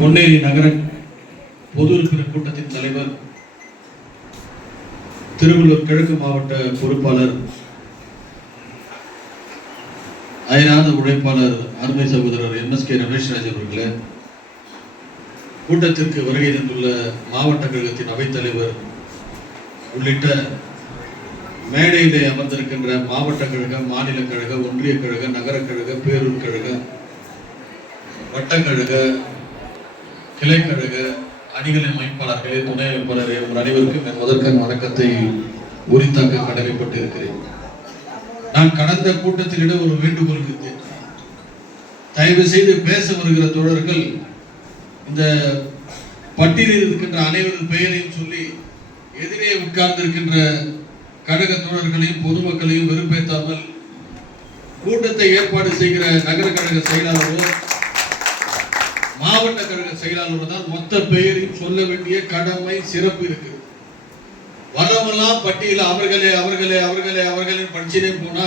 பொன்னேரி நகர பொது உறுப்பினர் கூட்டத்தின் தலைவர், திருவள்ளூர் கிழக்கு மாவட்ட பொறுப்பாளர், அயராத உழைப்பாளர் அருமை சகோதரர் MSK ரமேஷ்ராஜ் அவர்களே, கூட்டத்திற்கு வருகை தந்துள்ள மாவட்ட கழகத்தின் அவைத்தலைவர் உள்ளிட்ட மேடையிலே அமர்ந்திருக்கின்ற மாவட்ட கழக, மாநில கழக, ஒன்றிய கழக, நகர கழக, பேரூர் கழக, வட்டக்கழக, கிளைக்கழக அணிகளின் அமைப்பாளர்களே, துணை அமைப்பாளர்களே, உங்கள் அனைவருக்கும் என் முதற்கண் வணக்கத்தை உரித்தாக்க கடமைப்பட்டிருக்கிறேன். நான் கடந்த கூட்டத்திலிடம் ஒரு வேண்டுகோள் விடுத்தேன். தயவு செய்து பேச வருகிற தோழர்கள் இந்த பட்டியலில் இருக்கின்ற அனைவரின் பெயரையும் சொல்லி எதிரே உட்கார்ந்திருக்கின்ற கழக தோழர்களையும் பொதுமக்களையும் வெறுப்பேற்றாமல் கூட்டத்தை ஏற்பாடு செய்கிற நகர கழக செயலாளரோ மாவட்ட கழக செயலாளர் தான் மொத்த பெயரையும் சொல்ல வேண்டிய கடமை, சிறப்பு இருக்கு. வரவெல்லாம் பட்டியல அவர்களே அவர்களே அவர்களே அவர்களின் படிச்சுட்டே போனா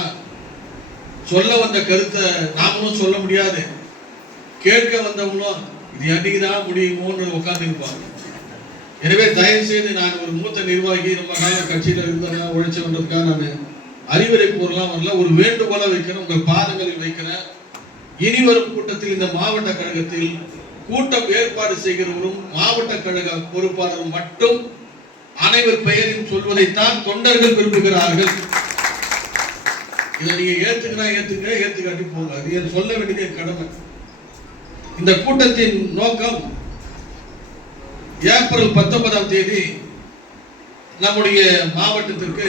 சொல்ல வந்த கருத்தை நாமளும் சொல்ல முடியாது. கேட்க வந்தவங்களும் இது அன்னைக்குதான் முடியுமோன்னு உட்கார்ந்து இருப்பாங்க. எனவே தயவு செய்து நான் ஒரு மூத்த நிர்வாகி, ரொம்ப நாள் கட்சியில இருந்தேன், உழைச்சு வந்ததுக்காக நான் அறிவுரை கூறலாம் வரல, ஒரு வேண்டுகோளை வைக்கிறேன், உங்கள் பாதங்களில் வைக்கிறேன். இனி வரும் கூட்டத்தில் இந்த மாவட்ட கழகத்தில் கூட்டம் ஏற்பாடு செய்கிறவரும் மாவட்ட கழக பொறுப்பாளரும் மட்டும் அனைவர் பெயரையும் சொல்வதைத்தான் தொண்டர்கள் விரும்புகிறார்கள். இதை நீங்க ஏத்துக்க ஏத்துக்காட்டி போங்க. அது சொல்ல வேண்டியது கடமை. இந்த கூட்டத்தின் நோக்கம் ஏப்ரல் 19ஆம் தேதி நம்முடைய மாவட்டத்திற்கு,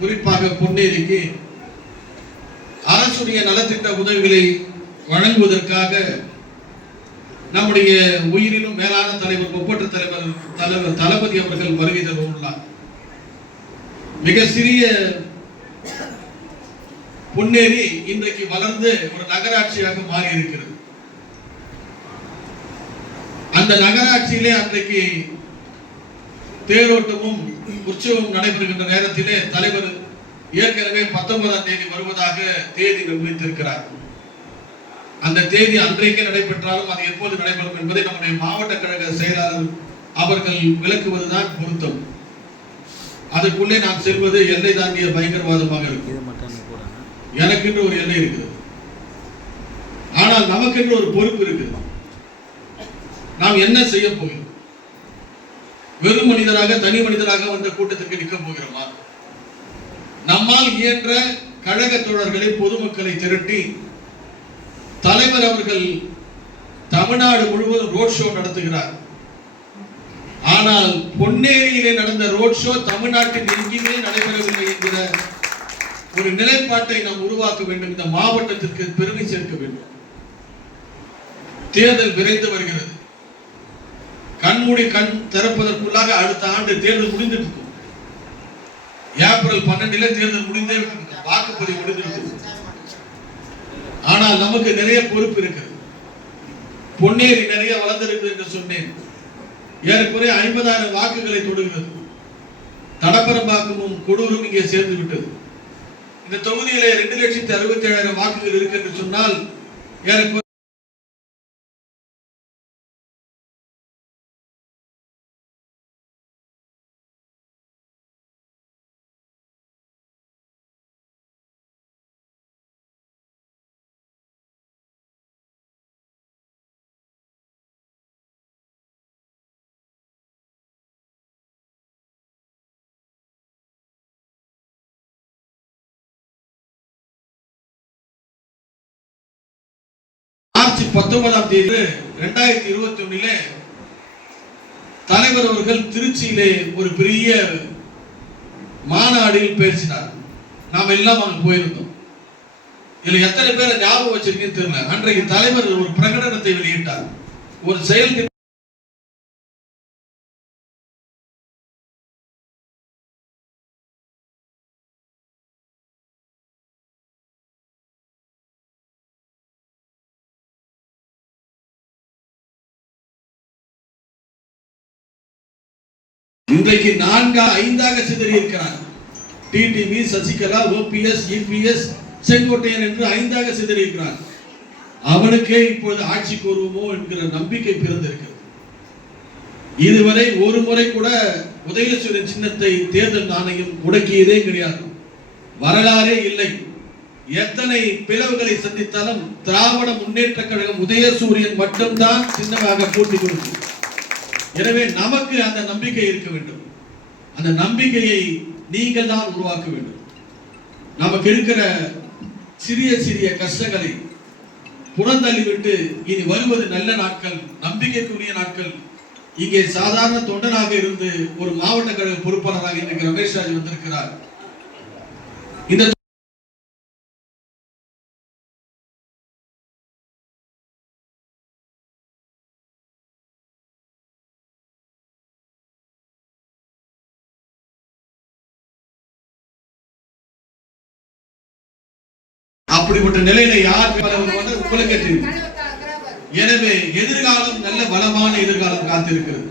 குறிப்பாக பொன்னேரிக்கு அரசுடைய நலத்திட்ட உதவிகளை வழங்குவதற்காக நம்முடைய உயிரினும் மேலான தலைவர், ஒப்பற்ற தலைவர் தளபதி அவர்கள் வருகை தருள்ளார். மிக சிறிய பொன்னேரி இன்றைக்கு வளர்ந்து ஒரு நகராட்சியாக மாறி இருக்கிறது. அந்த நகராட்சியிலே அன்றைக்கு தேரோட்டமும் உற்சவம் நடைபெறுகின்ற நேரத்திலே தலைவர் ஏற்கனவே 19ஆம் தேதி வருவதாக தேதி நிர்ணயித்திருக்கிறார். அந்த தேதி அன்றைக்கே நடைபெற்றாலும் அது எப்போது நடைபெறும் என்பதை நம்முடைய மாவட்ட கழக செயலாளர் அவர்கள் விளக்குவதுதான் பொருத்தம். அதற்குள்ளே நாம் செல்வது எல்லை தாண்டிய பயங்கரவாதமாக இருக்கும். எனக்கென்று ஒரு எல்லை இருக்குது, ஆனால் நமக்கென்று ஒரு பொறுப்பு இருக்குது. நாம் என்ன செய்ய போகிறோம்? வெறும் மனிதராக, தனி மனிதராக வந்த கூட்டத்திற்கு நிற்க போகிறோமா? நம்மால் இயன்ற கழக தோழர்களை, பொதுமக்களை திரட்டி தலைவர் அவர்கள் தமிழ்நாடு முழுவதும் ரோட் ஷோ நடத்துகிறார். ஆனால் பொன்னேரியிலே நடந்த ரோட் ஷோ தமிழ்நாட்டில் எங்கேயுமே நடைபெறவில்லை என்கிற ஒரு நிலைப்பாட்டை நாம் உருவாக்க வேண்டும். இந்த மாவட்டத்திற்கு பெருமை சேர்க்க வேண்டும். தேர்தல் விரைந்து வருகிறது. கண்மூடி கண் திறப்பதற்குள்ளாக அடுத்த ஆண்டு தேர்தல் முடிந்திருக்கும். ஏப்ரல் 12 தேர்தல் முடிந்தே வாக்குப்பதிவு முடிந்திருக்கும். ஆனால் நமக்கு நிறைய பொறுப்பு இருக்கிறது. பொன்னேரி நிறைய வளர்ந்திருக்கு என்று சொன்னேன். ஏறக்குறைய 50,000 வாக்குகளை தொடுகிறது. தடப்பரம்பாக்கமும் கொடூரும் இங்கே சேர்ந்து விட்டது. இந்த தொகுதியிலே 2,67,000 வாக்குகள் இருக்கு என்று சொன்னால் ஏறக்குறைய மார்ச் 19ஆம் தேதி 2021 தலைவர் அவர்கள் திருச்சியிலே ஒரு பெரிய மாநாடில் பேசினார். நாம் எல்லாம் அங்கு போயிருந்தோம். இதுல எத்தனை பேரை ஞாபகம் வச்சிருக்கீங்கன்னு தெரியல. அன்றைக்கு தலைவர் ஒரு பிரகடனத்தை வெளியிட்டார். ஒரு செயல் இன்றைக்கு 4-5 சிதறி இருக்கிறார். TTV, Sasikala, OPS, EPS, Sengottaiyan என்று 5 சிதறி இருக்கிறார். அவனுக்கே இப்பொழுது ஆட்சி கூறுவோமோ என்கிற நம்பிக்கை பிறந்திருக்கிறது. இதுவரை ஒரு முறை கூட உதயசூரியன் சின்னத்தை தேர்தல் ஆணையம் முடக்கியதே கிடையாது, வரலாறே இல்லை. எத்தனை பிளவுகளை சந்தித்தாலும் திராவிட முன்னேற்ற கழகம் உதயசூரியன் மட்டும்தான் சின்னமாக போட்டி கொடுக்கும். எனவே நமக்கு அந்த நம்பிக்கை இருக்க வேண்டும். அந்த நம்பிக்கையை நீங்கள் தான் உருவாக்க வேண்டும். நமக்கு இருக்கிற சிறிய சிறிய கஷ்டங்களை புறந்தள்ளிவிட்டு இனி வருவது நல்ல நாட்கள், நம்பிக்கைக்குரிய நாட்கள். இங்கே சாதாரண தொண்டனாக இருந்து ஒரு மாவட்ட கழக பொறுப்பாளராக இன்றைக்கு ரமேஷ் ராஜ் வந்திருக்கிறார். இந்த அப்படிப்பட்ட நிலையில யார் உங்களுக்கு தெரியும். எனவே எதிர்காலம் நல்ல வளமான எதிர்காலம் காத்திருக்கிறது.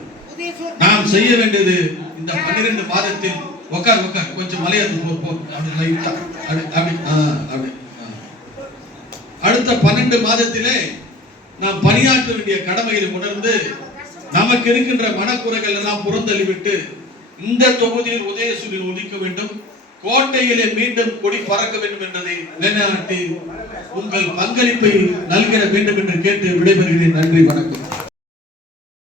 நாம் செய்ய வேண்டியது இந்த 12 மாதத்தில் உட்கார் கொஞ்சம் மலையாள அடுத்த 12 மாதத்திலே நாம் பணியாற்ற வேண்டிய கடமைகளை உணர்ந்து நமக்கு இருக்கின்ற மனக்குறைகள் எல்லாம் புறந்தள்ளிவிட்டு இந்த தொகுதியில் உதயசூரியன் ஒழிக்க வேண்டும், கோட்டையிலே மீண்டும் கொடி பறக்க வேண்டும் என்பதை நிலைநாட்டி உங்கள் பங்களிப்பை நல்கிட வேண்டும் என்று கேட்டு விடைபெறுகிறேன். நன்றி, வணக்கம்.